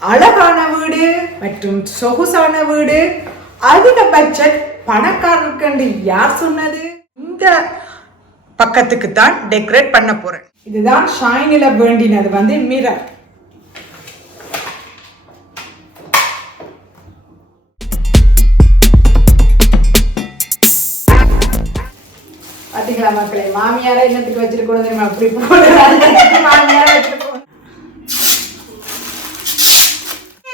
அழகான வீடு மற்றும் சொகுசான வீடு. அதிக பட்ஜெட் பணக்காரருக்கு யார் சொன்னது? இந்த பக்கத்துக்கு தான் டெக்கரேட் பண்ண போறேன். இதுதான் ஷைனில வேண்டினது வந்து மிரர் பாத்தீங்களா மக்களே மாமியாரா என்னத்துக்கு வச்சிருக்கணும் தெரியுமா? அப்படி போடுறாங்க. மாமியாரா வச்சிருக்கோம்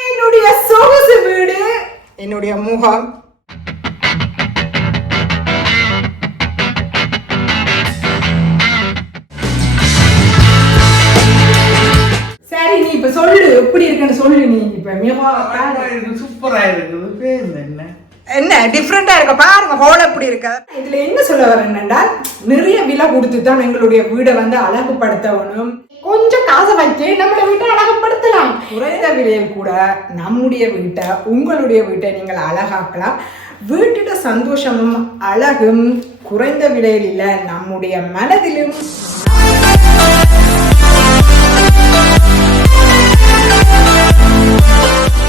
என்னுடைய சொகுசு வீடு என்னுடைய முகம். சரி நீ இப்ப சொல்லு. எப்படி இருக்குன்னு சொல்லு நீ இப்ப. மிகவும் சூப்பரா இருக்குது. பேர் என்ன? என்ன டிஃப்ரெண்டா இருக்க? பாருங்க ஹோல் எப்படி இருக்க? இதுல என்ன சொல்ல வரேன் என்றால் நிறைய விலை கொடுத்து தான் எங்களுடைய வீடை வந்து அழகுபடுத்தணும் கொஞ்சம் காசை வச்சு நம்மளோட வீட்டை அழகப்படுத்தலாம் குறைந்த விலையில் கூட நம்முடைய வீட்டை உங்களுடைய வீட்டை நீங்கள் அழகாக்கலாம். வீட்டோட சந்தோஷமும் அழகும் குறைந்த விலையில் இல்லை நம்முடைய மனதிலும்.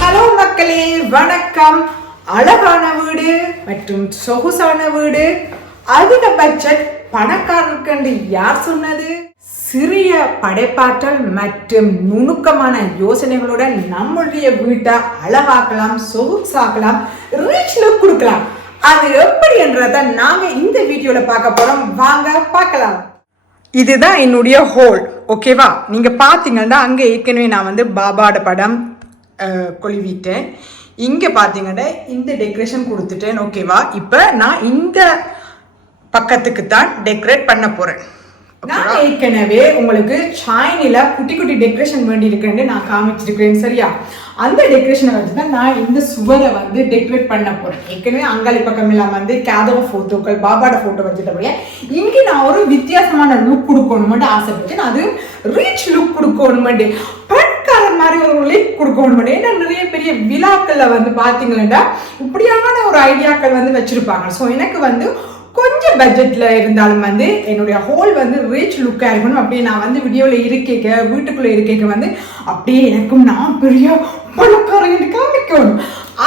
ஹலோ மக்களே வணக்கம். அழகான வீடு மற்றும் சொகுசான வீடு. அதிக பட்ஜெட் பணக்காரருக்கு யார் சொன்னது? சிறிய படைப்பாற்றல் மற்றும் நுணுக்கமான யோசனைகளுடன் நம்முடைய வீட்டை அழகாக்கலாம் சொகுசாக்கலாம் ரீச் லுக் கொடுக்கலாம். அது எப்படி என்றதை நாங்கள் இந்த வீடியோல பார்க்க போறோம். வாங்க பார்க்கலாம். இதுதான் என்னுடைய ஹோல் ஓகேவா நீங்க பாத்தீங்கன்னா அங்க ஏற்கனவே நான் வந்து பாபாட படம் கொழுவிட்டேன். இங்கே பார்த்தீங்கன்னா இந்த டெக்கரேஷன் கொடுத்துட்டேன் ஓகேவா இப்போ நான் இந்த பக்கத்துக்கு தான் டெக்கரேட் பண்ண போகிறேன் நான் ஏற்கனவே உங்களுக்கு சாய்னில குட்டி குட்டி டெக்கரேஷன் வேண்டி இருக்கேன்னு நான் காமிச்சிருக்கிறேன் சரியா? அந்த டெக்கரேஷனை வச்சு தான் நான் இந்த சுவரை வந்து டெக்கரேட் பண்ண போறேன். ஏற்கனவே அங்காளி பக்கம் இல்லாம வந்து கேதவ போட்டோக்கள் பாபாட போட்டோ வச்சுட்டபடியே இங்கே நான் ஒரு வித்தியாசமான லுக் கொடுக்கணுமெண்டு ஆசைப்பட்டேன். அது ரீச் லுக் கொடுக்கணுமெண்ட்டு பணக்காரர் மாதிரி ஒரு லுக் கொடுக்கணுமெண்ட்டு ஏன்னா நிறைய பெரிய விழாக்கள்ல வந்து பாத்தீங்கன்னா இப்படியான ஒரு ஐடியாக்கள் வந்து வச்சிருப்பாங்க. ஸோ எனக்கு வந்து கொஞ்சம் பட்ஜெட்ல இருந்தாலும் வந்து என்னுடைய ஹோல் வந்து ரிச் லுக்காக இருக்கணும் அப்படியே நான் வந்து வீடியோவில் இருக்கைக்க வீட்டுக்குள்ளே இருக்கைக்க வந்து அப்படியே எனக்கும் நான் பெரிய பணக்காரங்க காமிக்கணும்.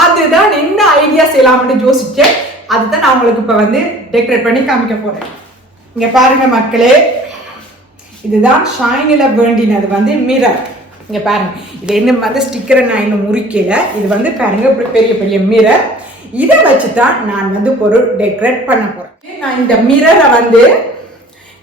அதுதான் என்ன ஐடியா செய்யலாம்னு யோசிச்சேன். அதுதான் நான் உங்களுக்கு இப்போ வந்து டெக்கரேட் பண்ணி காமிக்க போறேன். இங்க பாருங்க மக்களே. இதுதான் ஷைனில் வேண்டினது வந்து மிரர் இங்க பாருங்க. இது என்ன வந்து ஸ்டிக்கரை நான் இன்னும் முறிக்கல? இது வந்து பாருங்க இப்படி பெரிய பெரிய மிரர் இதை வச்சு தான் நான் வந்து ஒரு டெக்கரேட் பண்ண போறேன். நான் இந்த மிரரை வந்து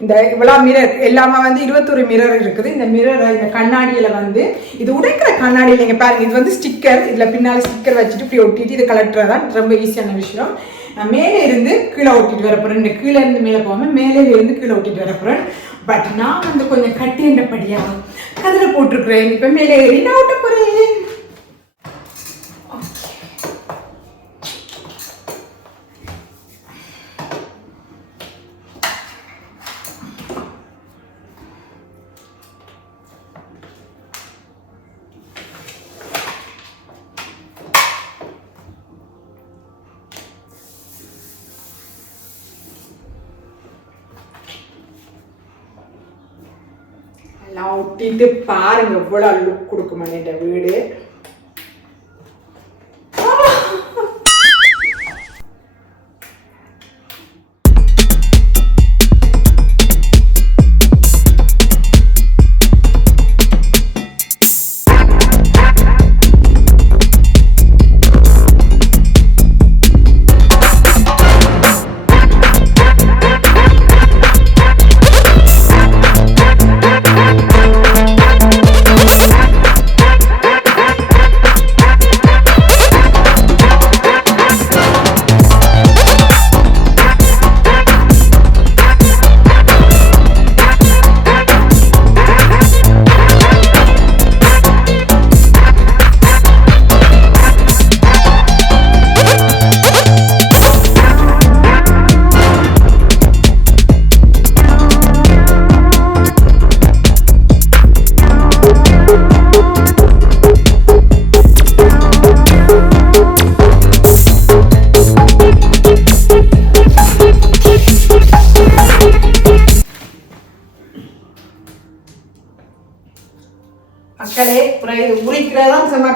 இந்த இவ்வளோ மிரர் எல்லாமே வந்து இருபத்தொரு மிரர் இருக்குது. இந்த மிரரை இந்த கண்ணாடியில் வந்து இது உடைக்கிற கண்ணாடியில் நீங்கள் பாருங்க இது வந்து ஸ்டிக்கர் இதில் பின்னால் ஸ்டிக்கர் வச்சுட்டு இப்படி ஒட்டிட்டு இது கலட்டுறதான் ரொம்ப ஈஸியான விஷயம். நான் மேலே இருந்து கீழே ஒட்டிட்டு வரப்போகிறேன் இந்த கீழே இருந்து மேலே போகாமல் மேலே இருந்து கீழே ஒட்டிட்டு வர போகிறேன் பட் நான் வந்து கொஞ்சம் கட்டின்றபடியாக கதில் போட்டிருக்கிறேன். இப்போ மேலே ஏறி நான் ஒட்ட போகிறேன் எல்லாம் ஒட்டிட்டு பாருங்க எவ்வளோ லுக் கொடுக்குமா இந்த வீடு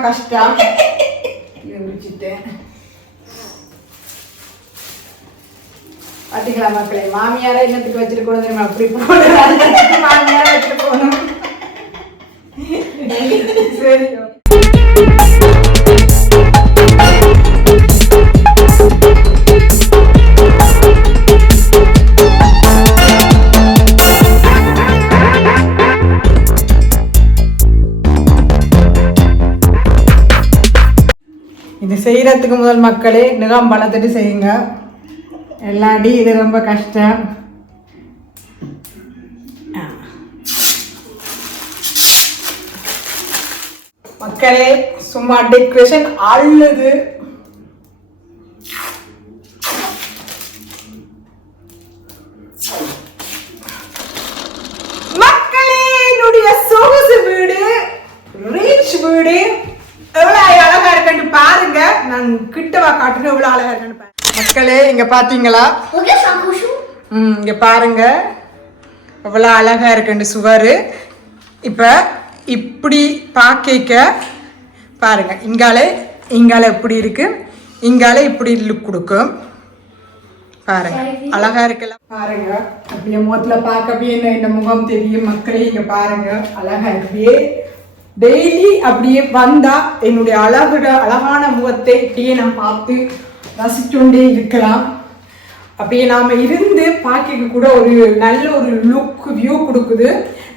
கஷ்டம். இதை முடிச்சுட்டேன். பாத்தீங்களா மக்களே மாமியாரை என்னத்துக்கு வச்சிருக்கணும் தெரியுமா? அப்படி போடுறாங்க. மாமியாரை வச்சிருக்கணும். சரி இது செய்யறதுக்கு முதல் மக்களே நிலம் வளர்த்துட்டு செய்யுங்க. எல்லாடி இது ரொம்ப கஷ்டம். மக்களே சும்மா டெக்கரேஷன் அழுது மக்களே என்னுடைய சொகுசு வீடு ரீச் வீடு எவ்வளவு அழகா இருக்குன்னு பாருங்க நான் கிட்டவா காட்டுறேன் எவ்வளவு அழகா இருக்குன்னு பாருங்க மக்களே இங்க பாத்தீங்களா. ம் இங்க பாருங்க. எவ்வளோ அழகா இருக்குண்டு சுவர். இப்போ இப்படி பார்க்க பாருங்க. இங்காலே இங்கால இப்படி இருக்கு? இங்கால இப்படி லுக் கொடுக்கும். பாருங்க. அழகா இருக்குல்ல. பாருங்க. அப்படியே முகத்துல பார்க்க அப்படியே என்ன இந்த முகம் தெரியும். மக்களே இங்க பாருங்க. அழகா இருக்கு. டெய்லி அப்படியே வந்தா என்னுடைய அழகுட அழகான முகத்தை இப்படியே நான் பார்த்து ரசிச்சுண்டே இருக்கலாம். அப்படியே நாம இருந்து பார்க்க கூட ஒரு நல்ல ஒரு லுக் வியூ கொடுக்குது.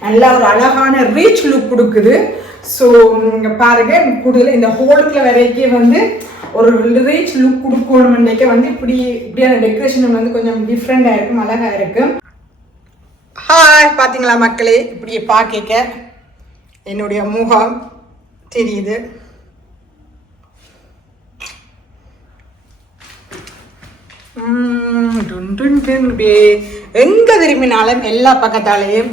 நல்ல ஒரு அழகான ரீச் லுக் கொடுக்குது. ஸோ நீங்கள் பாருங்க கூடுதல் இந்த ஹோலுக்குள்ள வரைக்கும் வந்து ஒரு ரீச் லுக் கொடுக்கணும்னுக்க வந்து இப்படி இப்படியான டெக்கரேஷன் வந்து கொஞ்சம் டிஃப்ரெண்டாக இருக்கும் அழகாக இருக்கும். ஹாய் பார்த்தீங்களா மக்களே? இப்படியே பார்க்க என்னுடைய முகம் தெரியுது எங்க திரும்பினாலும் எல்லா பக்கத்தாலேயும்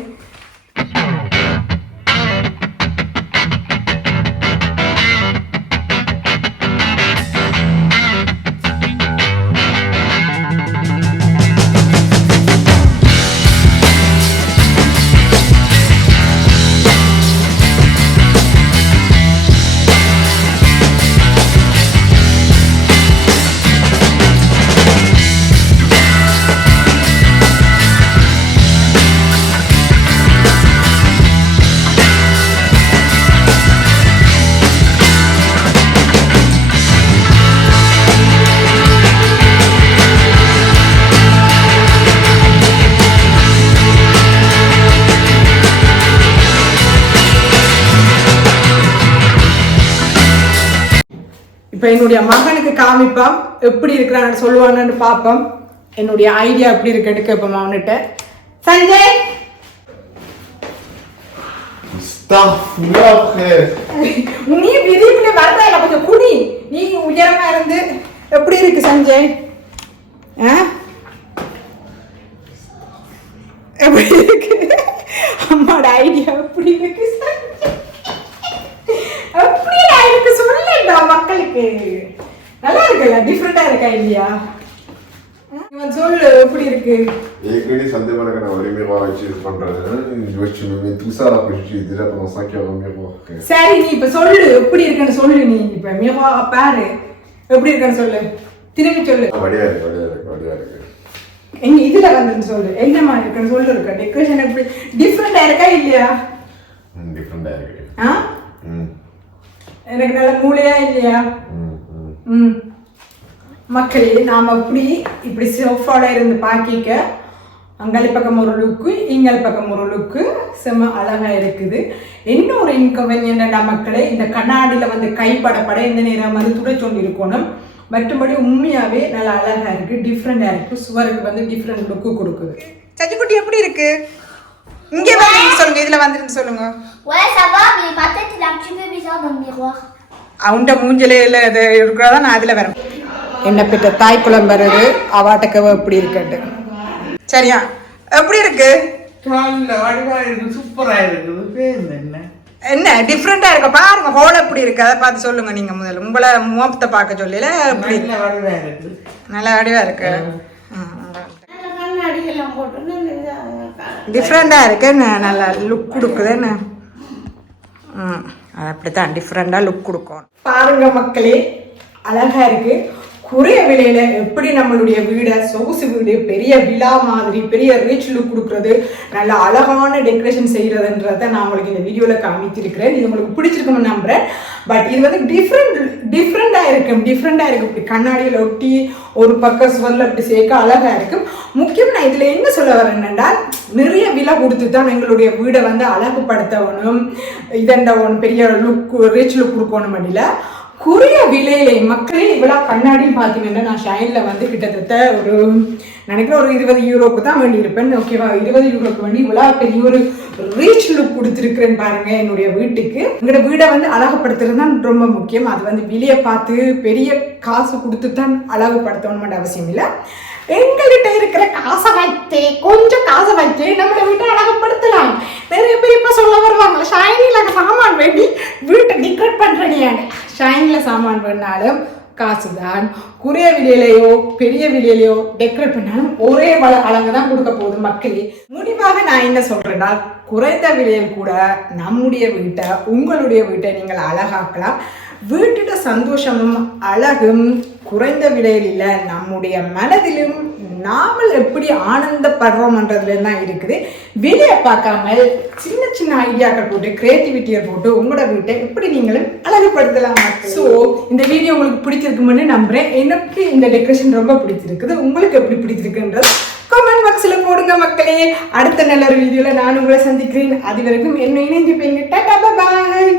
இப்போ என்னுடைய மகனுக்கு காமிப்போம் எப்படி இருக்கிறான்னு சொல்லுவான்னு பார்ப்போம். என்னுடைய ஐடியா எப்படி இருக்குன்னு கேட்போம் அவன்கிட்ட. சஞ்சய். நீ விதிப்புல வரதா இல்ல கொஞ்சம் குடி. நீ உயரமா இருந்து எப்படி இருக்கு சஞ்சய்? எப்படி இருக்கு? அம்மாட ஐடியா எப்படி இருக்கு சஞ்சய்? எப்படி இருக்கு சொல்லுடா மக்களுக்கு நல்லா இருக்குல்ல டிஃப்ரெண்டா இருக்கா இல்லையா இவன் சொல்லு எப்படி இருக்கு? ஏற்கனவே சந்தேகமான ஒரு மிரர் வச்சு இது பண்றது. யோசிச்சு 5 heures au miroir. சரி நீ இப்ப சொல்லு எப்படி இருக்குன்னு சொல்லு நீ. இப்ப மிகவா பாரு. எப்படி இருக்குன்னு சொல்லு. திரும்பி சொல்லு. வடியா இருக்கு வடியா இருக்கு வடியா இருக்கு. எங்க இதுல வந்துன்னு சொல்லு. என்ன மாதிரி இருக்குன்னு சொல்லு இருக்க டெக்கரேஷன் எப்படி டிஃப்ரெண்டா இருக்கா இல்லையா? டிஃப்ரெண்டா இருக்கு. எனக்கு நல்ல மூளையா இல்லையா? ம். ம். மக்களே நாம இப்படி இப்படி சோஃபால இருந்து பாக்கிக்க அங்காளி பக்கம் ஒரு லுக்கு இங்காளி பக்கம் ஒரு லுக்கு செம அழகா இருக்குது. என்ன ஒரு இன்கன்வீனியன்டா மக்களே இந்த கண்ணாடியில வந்து கைப்படப்பட இந்த நேரம் வந்து துடைச்சொண்டு இருக்கணும் மற்றபடி உண்மையாவே நல்லா அழகா இருக்கு டிஃப்ரெண்டா இருக்கு. சுவருக்கு வந்து டிஃப்ரெண்ட் லுக்கு கொடுக்குது. சச்சிக்குட்டி எப்படி இருக்கு? இங்கே வந்து சொல்லுங்க இதுல வந்துருந்து சொல்லுங்க. அவன்கிட்ட மூஞ்சில இது இருக்கிறதா நான் அதில் வரேன். என்ன பெற்ற தாய் குளம் வருது அவாட்டக்கவ எப்படி இருக்குன்ட்டு சரியா? எப்படி இருக்கு? சூப்பரா இருக்குது என்ன? என்ன? டிஃப்ரெண்டா இருக்கு. பாருங்க ஹோல் எப்படி இருக்கு? அதை பார்த்து சொல்லுங்க நீங்க முதல்ல. உங்களை முகத்தை பார்க்க சொல்லல. எப்படி? நல்ல வடிவா இருக்கு. நல்லா அடிவா இருக்கு. கண்ணாடியெல்லாம் போட்டு டிஃப்ரெண்டா இருக்கு. நல்லா லுக் கொடுக்குது. என்ன? ம் அது அப்படித்தான். டிஃப்ரெண்டாக லுக் கொடுக்கும். பாருங்க மக்களே அழகா இருக்கு. குறைய விலையில எப்படி நம்மளுடைய வீடை சொகுசு வீடு பெரிய விழா மாதிரி பெரிய ரிச் லுக் கொடுக்குறது நல்ல அழகான டெக்கரேஷன் செய்கிறதுன்றத நான் உங்களுக்கு இந்த வீடியோவில் காமிச்சிருக்கிறேன் இது உங்களுக்கு பிடிச்சிருக்கும்னு நம்புறேன். பட் இது வந்து டிஃப்ரெண்ட் டிஃப்ரெண்டாக இருக்கும். டிஃப்ரெண்டாக இருக்கும். இப்படி கண்ணாடியில் ஒட்டி ஒரு பக்கம் சுவரில் அப்படி சேர்க்க அழகாக இருக்கும். முக்கியம் நான் இதில் என்ன சொல்ல வரேன்னா நிறைய விலை கொடுத்து தான் எங்களுடைய வீடை வந்து அழகுபடுத்தவனும் இதெண்ட ஒன்று பெரிய லுக் ரிச் லுக் கொடுக்கணும் அப்படில குறைய விலையிலே மக்களே இவ்வளோ கண்ணாடி பார்த்தீங்கன்னா நான் ஷைனில் வந்து கிட்டத்தட்ட ஒரு நினைக்கிறேன் ஒரு இருபது யூரோக்கு தான் வேண்டி இருப்பேன் ஓகேவா இருபது யூரோக்கு வேண்டி இவ்வளோ பெரிய ஒரு ரீச் லுக் கொடுத்துருக்குறேன் பாருங்க என்னுடைய வீட்டுக்கு. எங்களோட வீடை வந்து அழகுப்படுத்துறது தான் ரொம்ப முக்கியம். அது வந்து வெளியே பார்த்து பெரிய காசு கொடுத்து தான் அழகுபடுத்தணும்னு அவசியம் இல்லை. எங்கள்கிட்ட இருக்கிற காசை வைத்தே கொஞ்சம் காசை வைத்தே நம்மளை வீட்டை அழகுப்படுத்தலாம் நிறைய பேர் இப்போ சொல்ல வருவாங்க ஷைனில் சாமான் வேண்டி வீட்டை டிக்கெட் பண்ணுறேன் ஷைனில் சாமான் பண்ணாலும் காசு தான் குறைய விலையிலையோ பெரிய விலையிலையோ டெக்கரேட் பண்ணாலும் ஒரே வள அழகு தான் கொடுக்க போகுது மக்களே. முடிவாக நான் என்ன சொல்கிறேன்னா குறைந்த விலையில் கூட நம்முடைய வீட்டை உங்களுடைய வீட்டை நீங்கள் அழகாக்கலாம். வீட்டோட சந்தோஷமும் அழகும் குறைந்த விலையில் இல்லை நம்முடைய மனதிலும் நாமல் எப்படி ஆனந்தப்படுறோம்ன்றதுல தான் இருக்குது. வெளியே பார்க்காம சின்ன சின்ன ஐடியாக்கள் போட்டு கிரியேட்டிவிட்டியை போட்டு உங்களோட வீட்டை எப்படி நீங்களும் அழகுபடுத்தலாம் ஸோ இந்த வீடியோ உங்களுக்கு பிடிச்சிருக்குமென்னு நம்புறேன். எனக்கு இந்த டெக்கரேஷன் ரொம்ப பிடிச்சிருக்குது. உங்களுக்கு எப்படி பிடிச்சிருக்குன்றது கமெண்ட் பாக்ஸில் போடுங்க மக்களே. அடுத்த நல்ல ஒரு வீடியோவில் நான் உங்களை சந்திக்கிறேன். அது வரைக்கும் என்ன இணைஞ்சு போயிருங்க பாய்.